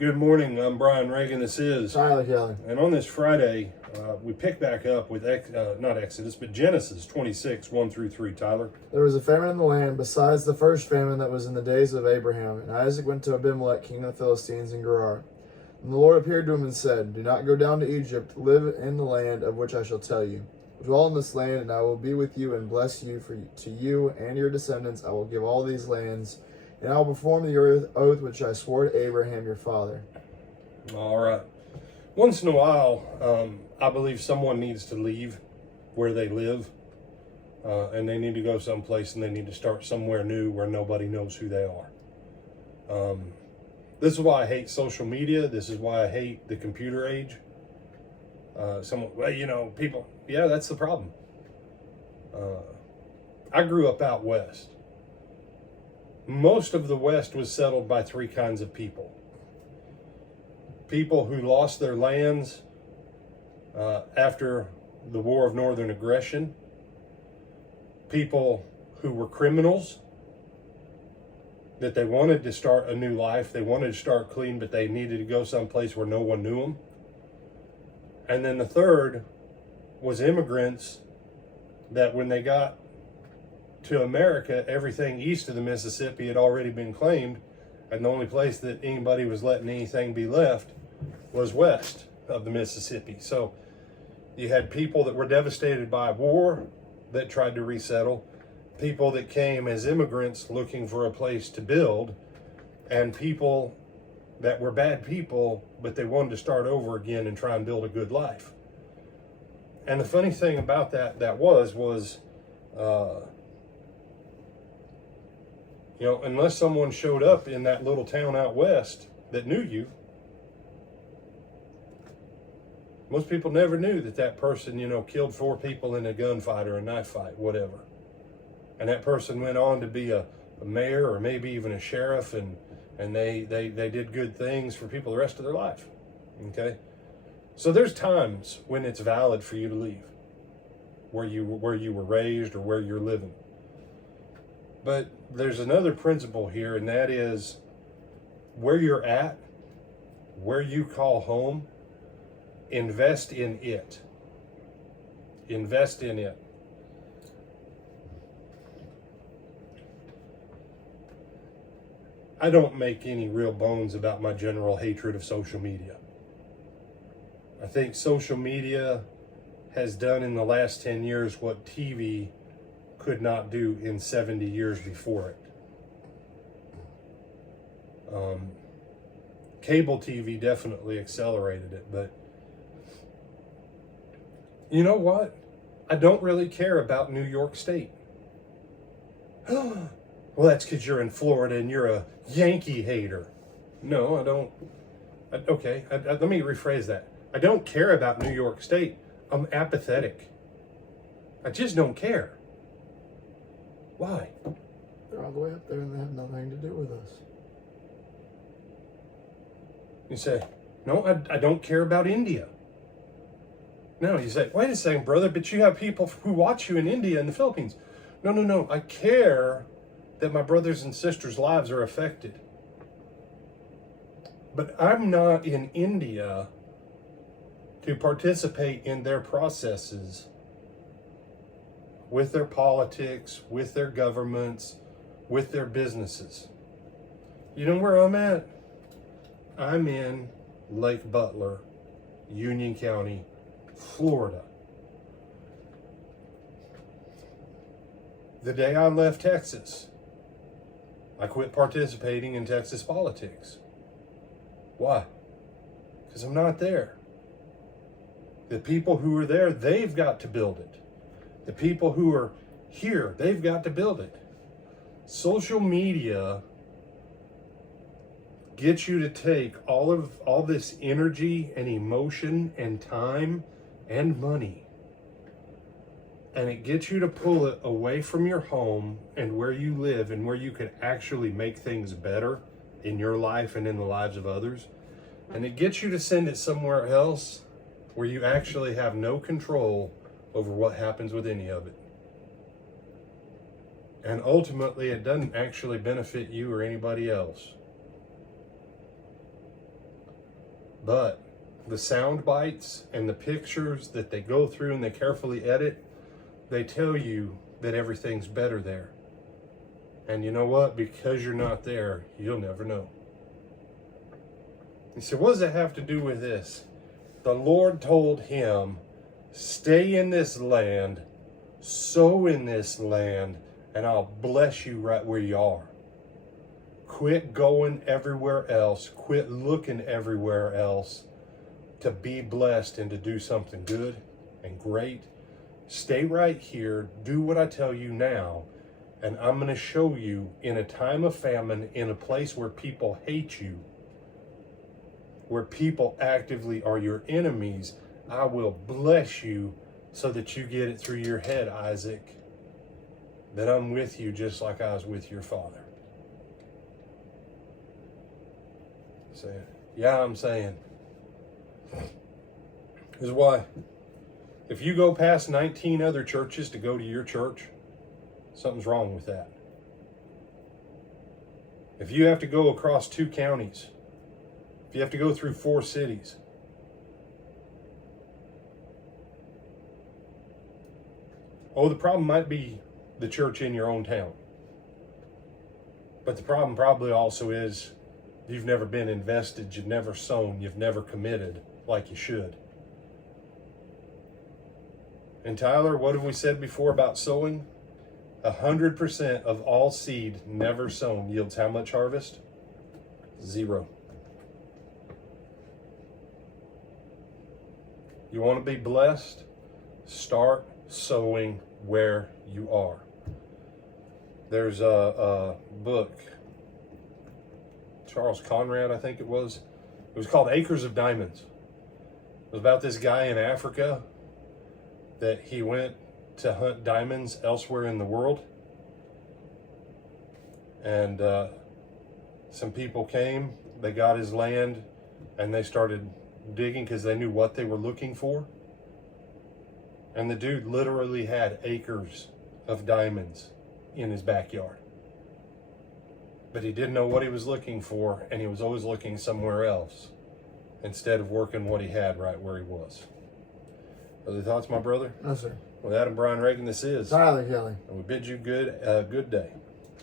Good morning. I'm Brian Reagan. This is Tyler Kelly. And on this Friday, we pick back up with not Exodus, but Genesis 26, 1 through 3. Tyler. There was a famine in the land besides the first famine that was in the days of Abraham. And Isaac went to Abimelech, king of the Philistines, in Gerar. And the Lord appeared to him and said, "Do not go down to Egypt. Live in the land of which I shall tell you. Dwell in this land, and I will be with you and bless you. For to you and your descendants I will give all these lands, and I will perform the oath which I swore to Abraham your father." All right. Once in a while, I believe someone needs to leave where they live, and they need to go someplace, and they need to start somewhere new where nobody knows who they are. This is why I hate social media. This is why I hate the computer age. People, yeah, that's the problem. I grew up out west. Most of the West was settled by three kinds of people. People who lost their lands after the War of Northern Aggression. People who were criminals, that they wanted to start a new life. They wanted to start clean, but they needed to go someplace where no one knew them. And then the third was immigrants that when they got to America, everything east of the Mississippi had already been claimed, and the only place that anybody was letting anything be left was west of the Mississippi. So you had people that were devastated by war that tried to resettle, people that came as immigrants looking for a place to build, and people that were bad people, but they wanted to start over again and try and build a good life. And the funny thing about that was unless someone showed up in that little town out west that knew you, most people never knew that person, killed 4 people in a gunfight or a knife fight, whatever. And that person went on to be a mayor or maybe even a sheriff, and they did good things for people the rest of their life. Okay? So there's times when it's valid for you to leave where you were raised or where you're living. But there's another principle here, and that is where you're at, where you call home, invest in it. Invest in it. I don't make any real bones about my general hatred of social media. I think social media has done in the last 10 years what TV could not do in 70 years before it. Cable TV definitely accelerated it, but you know what? I don't really care about New York State. Well, that's because you're in Florida and you're a Yankee hater. No, I don't. Let me rephrase that. I don't care about New York State. I'm apathetic. I just don't care. Why? They're all the way up there and they have nothing to do with us. You say, no, I don't care about India. No, you say, wait a second, brother, but you have people who watch you in India and the Philippines. No. I care that my brothers and sisters' lives are affected. But I'm not in India to participate in their processes with their politics, with their governments, with their businesses. You know where I'm at? I'm in Lake Butler, Union County, Florida. The day I left Texas, I quit participating in Texas politics. Why? Because I'm not there. The people who are there, they've got to build it. The people who are here, they've got to build it. Social media gets you to take all this energy and emotion and time and money, and it gets you to pull it away from your home and where you live and where you can actually make things better in your life and in the lives of others. And it gets you to send it somewhere else where you actually have no control over what happens with any of it. And ultimately, it doesn't actually benefit you or anybody else. But the sound bites and the pictures that they go through and they carefully edit, they tell you that everything's better there. And you know what? Because you're not there, you'll never know. He said, what does that have to do with this? The Lord told him, stay in this land, sow in this land, and I'll bless you right where you are. Quit going everywhere else. Quit looking everywhere else to be blessed and to do something good and great. Stay right here. Do what I tell you now. And I'm going to show you in a time of famine, in a place where people hate you, where people actively are your enemies, I will bless you so that you get it through your head, Isaac, that I'm with you just like I was with your father. Saying, yeah, I'm saying. This is why. If you go past 19 other churches to go to your church, something's wrong with that. If you have to go across 2 counties, if you have to go through 4 cities, the problem might be the church in your own town. But the problem probably also is you've never been invested, you've never sown, you've never committed like you should. And Tyler, what have we said before about sowing? 100% of all seed never sown yields how much harvest? 0. You want to be blessed? Start sowing where you are. There's a book, Charles Conrad, I think it was. It was called Acres of Diamonds. It was about this guy in Africa that he went to hunt diamonds elsewhere in the world. And some people came, they got his land, and they started digging because they knew what they were looking for. And the dude literally had acres of diamonds in his backyard. But he didn't know what he was looking for, and he was always looking somewhere else instead of working what he had right where he was. Other thoughts, my brother? No, sir. With Adam Brian Reagan, this is Tyler Kelly. And we bid you good day.